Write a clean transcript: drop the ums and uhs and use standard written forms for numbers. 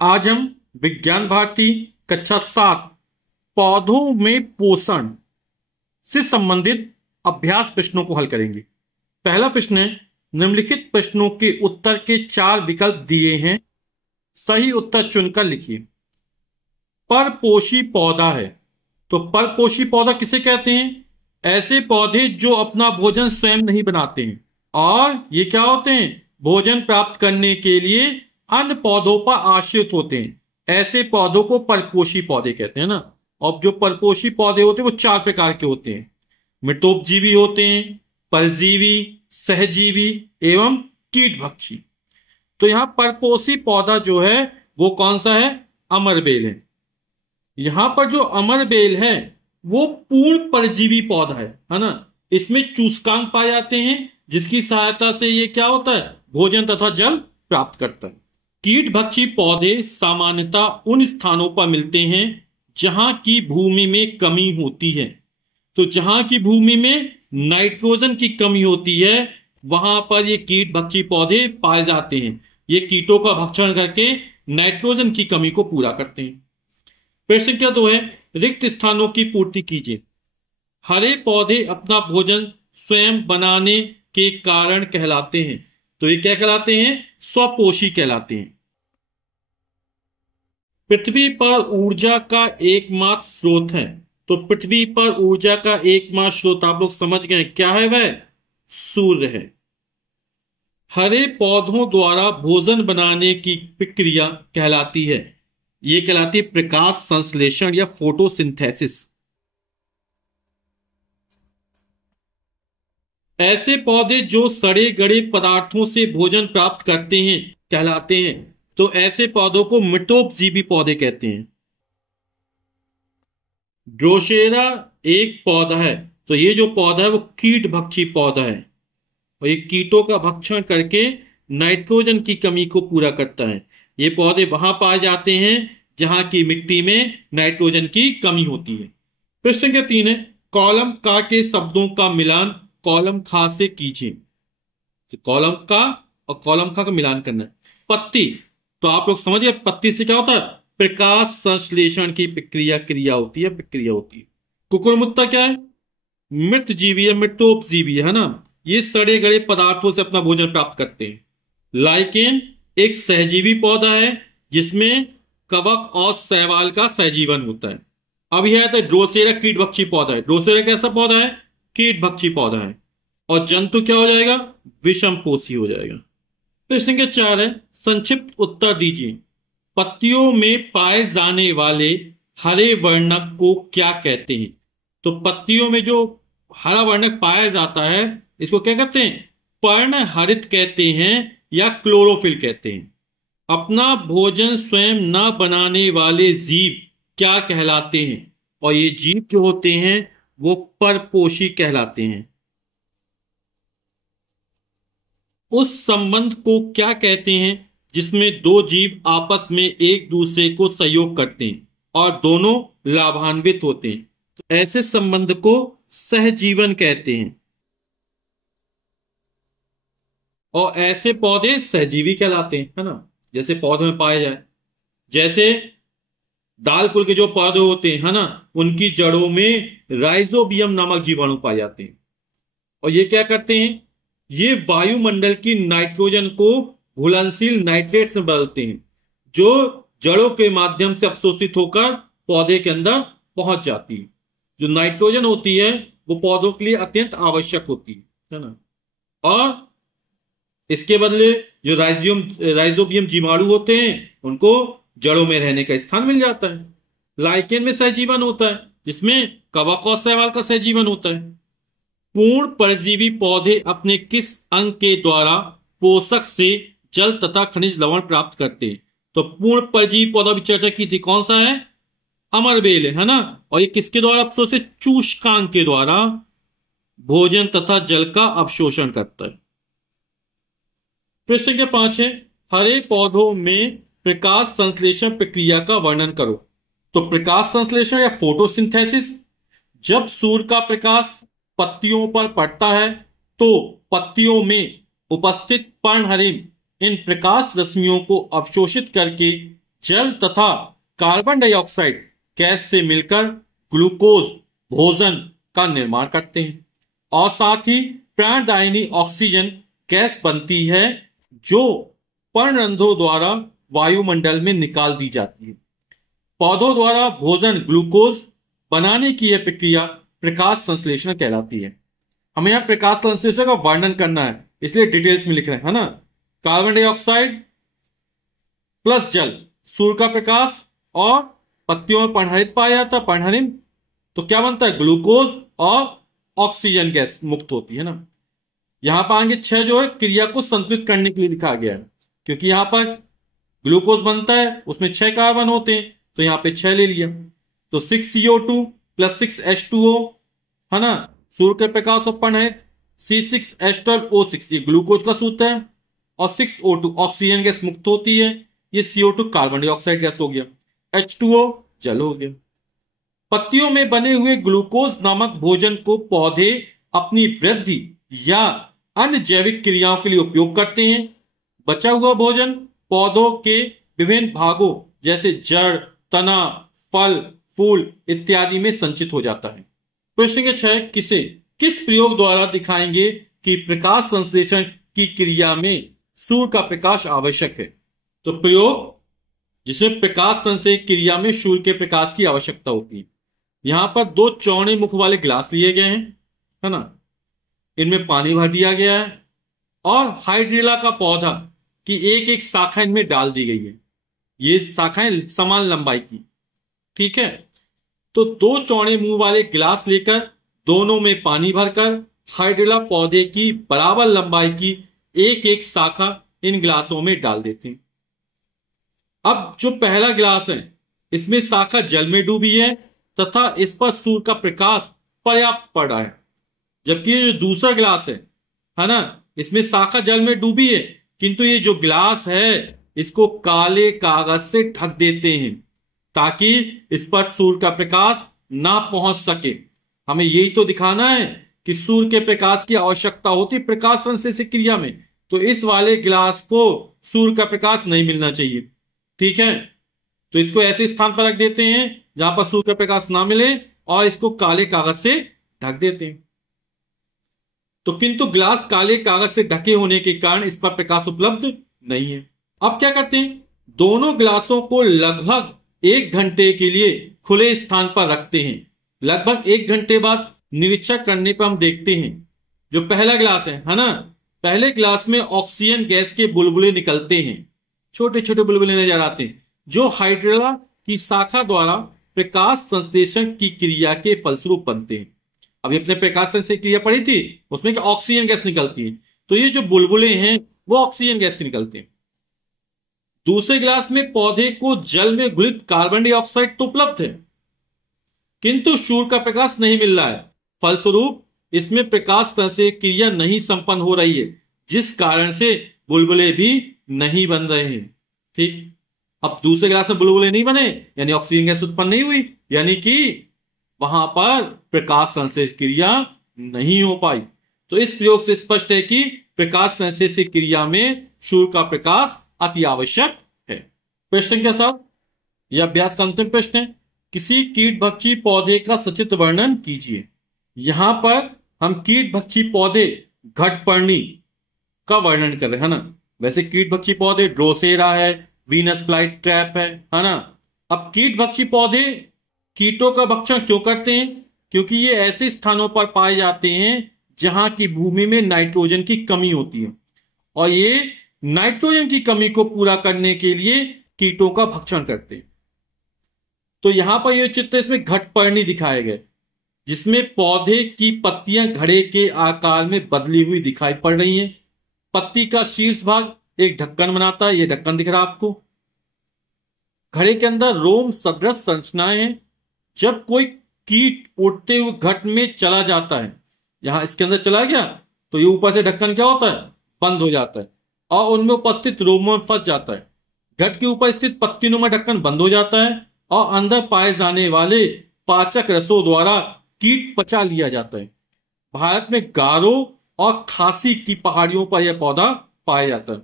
आज हम विज्ञान भारती कक्षा 7 पौधों में पोषण से संबंधित अभ्यास प्रश्नों को हल करेंगे। पहला प्रश्न है, निम्नलिखित प्रश्नों के उत्तर के 4 विकल्प दिए हैं, सही उत्तर चुनकर लिखिए। परपोषी पौधा है, तो परपोषी पौधा किसे कहते हैं? ऐसे पौधे जो अपना भोजन स्वयं नहीं बनाते हैं और ये क्या होते हैं, भोजन प्राप्त करने के लिए अन्य पौधों पर आश्रित होते हैं। ऐसे पौधों को परपोषी पौधे कहते हैं ना। और जो परपोषी पौधे होते हैं वो 4 प्रकार के होते हैं। मिटोपजीवी होते हैं, परजीवी, सहजीवी एवं कीटभक्षी। तो यहां परपोषी पौधा जो है वो कौन सा है? अमरबेल है। यहां पर जो अमरबेल है वो पूर्ण परजीवी पौधा है ना। इसमें चूसकांक पाए जाते हैं जिसकी सहायता से ये क्या होता है, भोजन तथा जल प्राप्त करता है। कीटभक्षी पौधे सामान्यतः उन स्थानों पर मिलते हैं जहां की भूमि में कमी होती है। तो जहां की भूमि में नाइट्रोजन की कमी होती है वहां पर ये कीटभक्षी पौधे पाए जाते हैं। ये कीटों का भक्षण करके नाइट्रोजन की कमी को पूरा करते हैं। प्रश्न क्या 2 है, रिक्त स्थानों की पूर्ति कीजिए। हरे पौधे अपना भोजन स्वयं बनाने के कारण कहलाते हैं। तो ये क्या कहलाते हैं? स्वपोषी कहलाते हैं। पृथ्वी पर ऊर्जा का एकमात्र स्रोत है। तो पृथ्वी पर ऊर्जा का एकमात्र स्रोत आप लोग समझ गए क्या है? वह सूर्य है। हरे पौधों द्वारा भोजन बनाने की प्रक्रिया कहलाती है, ये कहलाती है प्रकाश संश्लेषण या फोटोसिंथेसिस। ऐसे पौधे जो सड़े गले पदार्थों से भोजन प्राप्त करते हैं कहलाते हैं। तो ऐसे पौधों को मिटोपजीवी पौधे कहते हैं। ड्रोसेरा एक पौधा है, तो ये जो पौधा है वो कीट भक्षी पौधा है और ये कीटों का भक्षण करके नाइट्रोजन की कमी को पूरा करता है। ये पौधे वहां पाए जाते हैं जहां की मिट्टी में नाइट्रोजन की कमी होती है। प्रश्न के 3 है, कॉलम का के शब्दों का मिलान कॉलम खा से कीजिए। तो कॉलम का और कॉलम खा का मिलान करना है। पत्ती, तो आप लोग समझ गए पत्ती से क्या होता है? प्रकाश संश्लेषण की प्रक्रिया होती है, प्रक्रिया होती है। कुकुरमुत्ता क्या है? मृत जीवी है, मिटोपजीवी है ना। ये सड़े गले पदार्थों से अपना भोजन प्राप्त करते हैं। लाइकेन एक सहजीवी पौधा है जिसमें कवक और शैवाल का सहजीवन होता है। अब यह है ड्रोसेरा कीटभक्षी पौधा है। ड्रोसेरा कैसा पौधा है? कीटभक्षी पौधा है। और जंतु क्या हो जाएगा? विषमपोषी हो जाएगा। प्रश्न के 4 है, संक्षिप्त उत्तर दीजिए। पत्तियों में पाए जाने वाले हरे वर्णक को क्या कहते हैं? तो पत्तियों में जो हरा वर्णक पाया जाता है इसको क्या कहते हैं? पर्णहरित कहते हैं या क्लोरोफिल कहते हैं। अपना भोजन स्वयं न बनाने वाले जीव क्या कहलाते हैं? और ये जीव जो होते हैं वो परपोषी कहलाते हैं। उस संबंध को क्या कहते हैं जिसमें 2 जीव आपस में एक दूसरे को सहयोग करते हैं और दोनों लाभान्वित होते हैं? तो ऐसे संबंध को सहजीवन कहते हैं। और ऐसे पौधे सहजीवी कहलाते हैं, है ना। जैसे पौधों में पाए जाए, जैसे दाल कुल के जो पौधे होते हैं है ना, उनकी जड़ों में राइजोबियम नामक जीवाणु पाए जाते हैं। और ये क्या करते हैं? ये वायुमंडल की नाइट्रोजन को घुलनशील नाइट्रेट्स में बदलते हैं जो जड़ों के माध्यम से अवशोषित होकर पौधे के अंदर पहुंच जाती है। जो नाइट्रोजन होती है वो पौधों के लिए अत्यंत आवश्यक होती है ना। और इसके बदले जो राइजोबियम जीवाणु होते हैं उनको जड़ों में रहने का स्थान मिल जाता है। लाइकेन में सहजीवन होता है जिसमें कवक और शैवाल का सहजीवन होता है। पूर्ण परजीवी पौधे अपने किस अंग के द्वारा पोषक से जल तथा खनिज लवण प्राप्त करते हैं? तो पूर्ण परजीवी पौधा भी चर्चा की थी, कौन सा है? अमरबेल है ना। और ये किसके द्वारा अवशोषित? चूषकांक के द्वारा भोजन तथा जल का अवशोषण करता है। प्रश्न के 5 है, हरे पौधों में प्रकाश संश्लेषण प्रक्रिया का वर्णन करो। तो प्रकाश संश्लेषण या फोटोसिंथेसिस, जब सूर्य का प्रकाश पत्तियों पर पड़ता है तो पत्तियों में उपस्थित पर्णहरित इन प्रकाश रश्मियों को अवशोषित करके जल तथा कार्बन डाइऑक्साइड गैस से मिलकर ग्लूकोज भोजन का निर्माण करते हैं और साथ ही प्राणदायिनी ऑक्सीजन गैस बनती है जो पर्णरंध्रों द्वारा वायुमंडल में निकाल दी जाती है। पौधों द्वारा भोजन ग्लूकोज बनाने की यह प्रक्रिया प्रकाश संश्लेषण कहलाती है। हमें यहां प्रकाश संश्लेषण का वर्णन करना है, इसलिए डिटेल्स में लिख रहे हैं, है ना। कार्बन डाइऑक्साइड प्लस जल, सूर्य का प्रकाश और पत्तियों में पर्णहरित पाया जाता है, पर्णहरित, तो क्या बनता है, ग्लूकोज और ऑक्सीजन गैस मुक्त होती है ना। यहां पर आगे 6 जो है क्रिया को संतुलित करने के लिए लिखा गया है, क्योंकि यहां पर ग्लूकोज बनता है उसमें 6 कार्बन होते हैं, तो यहां पे 6 ले लिया, तो 6CO2 प्लस 6H2O, है ना, सूर्य के प्रकाश और पर्णहरित, C6H12O6 ये ग्लूकोज का सूत्र है, और 6O2 ऑक्सीजन गैस मुक्त होती है, ये CO2 कार्बन डाइऑक्साइड गैस हो गया, H2O जल हो गया। पत्तियों में बने हुए ग्लूकोज नामक भोजन को पौधे अपनी वृद्धि या अन्य जैविक क्रियाओं के लिए उपयोग करते हैं। बचा हुआ भोजन पौधों के विभिन्न भागों जैसे जड़, तना, फल, फूल इत्यादि में संचित हो जाता है। प्रश्न के 6, किस प्रयोग द्वारा दिखाएंगे कि प्रकाश संश्लेषण की क्रिया में सूर्य का प्रकाश आवश्यक है। तो प्रयोग जिसमें प्रकाश संश्लेषण क्रिया में सूर्य के प्रकाश की आवश्यकता होती है। यहां पर 2 चौड़े मुख वाले गिलास लिए गए हैं, है ना, इनमें पानी भर दिया गया है और हाइड्रिला का पौधा की एक एक शाखा इनमें डाल दी गई है। ये शाखाएं समान लंबाई की, ठीक है। तो 2 चौड़े मुंह वाले गिलास लेकर दोनों में पानी भरकर हाइड्रिला पौधे की बराबर लंबाई की एक एक शाखा इन गिलासों में डाल देते हैं। अब जो पहला गिलास है इसमें शाखा जल में डूबी है तथा इस पर सूर्य का प्रकाश पर्याप्त पड़ रहा है, जबकि ये जो दूसरा गिलास है ना, इसमें शाखा जल में डूबी है, किंतु ये जो गिलास है इसको काले कागज से ढक देते हैं ताकि इस पर सूर्य का प्रकाश ना पहुंच सके। हमें यही तो दिखाना है कि सूर्य के प्रकाश की आवश्यकता होती प्रकाश संश्लेषण क्रिया में, तो इस वाले गिलास को सूर्य का प्रकाश नहीं मिलना चाहिए, ठीक है। तो इसको ऐसे स्थान पर रख देते हैं जहां पर सूर्य का प्रकाश ना मिले और इसको काले कागज से ढक देते हैं। तो किंतु ग्लास काले कागज से ढके होने के कारण इस पर प्रकाश उपलब्ध नहीं है। अब क्या करते हैं, दोनों गिलासों को लगभग 1 घंटे के लिए खुले स्थान पर रखते हैं। लगभग 1 घंटे बाद निरीक्षण करने पर हम देखते हैं जो पहला गिलास है ना, पहले गिलास में ऑक्सीजन गैस के बुलबुले निकलते हैं, छोटे छोटे बुलबुले नजर आते हैं जो हाइड्रिला की शाखा द्वारा प्रकाश संश्लेषण की क्रिया के फलस्वरूप बनते हैं। अभी अपने प्रकाश संश्लेषण क्रिया पढ़ी थी, उसमें क्या ऑक्सीजन गैस निकलती है, तो ये जो बुलबुले हैं वो ऑक्सीजन गैस के निकलते हैं। दूसरे गिलास में पौधे को जल में घुलित कार्बन डाइऑक्साइड तो उपलब्ध है, किंतु सूर्य का प्रकाश नहीं मिल रहा है, फलस्वरूप इसमें प्रकाश संश्लेषण क्रिया नहीं संपन्न हो रही है, जिस कारण से बुलबुले भी नहीं बन रहे हैं, ठीक। अब दूसरे गिलास में बुलबुले नहीं बने यानी ऑक्सीजन गैस उत्पन्न नहीं हुई, यानी कि वहां पर प्रकाश संश्लेषण क्रिया नहीं हो पाई। तो इस प्रयोग से स्पष्ट है कि प्रकाश संश्लेषण क्रिया में सूर्य का प्रकाश अति आवश्यक है। प्रश्न के साथ यह अभ्यास का अंतिम प्रश्न है, किसी कीट भक्षी पौधे का सचित्र वर्णन कीजिए। यहां पर हम कीट भक्षी पौधे घटपर्णी का वर्णन कर रहे हैं ना। वैसे कीट भक्षी पौधे ड्रोसेरा है, वीनस फ्लाई ट्रैप है ना। अब कीट भक्षी पौधे कीटों का भक्षण क्यों करते हैं, क्योंकि ये ऐसे स्थानों पर पाए जाते हैं जहां की भूमि में नाइट्रोजन की कमी होती है और ये नाइट्रोजन की कमी को पूरा करने के लिए कीटों का भक्षण करते हैं। तो यहां पर यह चित्र इसमें घटपर्णी दिखाए गए जिसमें पौधे की पत्तियां घड़े के आकार में बदली हुई दिखाई पड़ रही हैं। पत्ती का शीर्ष भाग एक ढक्कन बनाता है, यह ढक्कन दिख रहा है आपको। घड़े के अंदर रोम सदृश संरचनाएं हैं। जब कोई कीट उड़ते हुए घट में चला जाता है, यहां इसके अंदर चला गया तो ये ऊपर से ढक्कन क्या होता है, बंद हो जाता है और उनमें उपस्थित रोमों में फंस जाता है। घट के ऊपर स्थित पत्तीनुमा ढक्कन बंद हो जाता है और अंदर पाए जाने वाले पाचक रसों द्वारा कीट पचा लिया जाता है। भारत में गारो और खासी की पहाड़ियों पर यह पौधा पाया जाता है।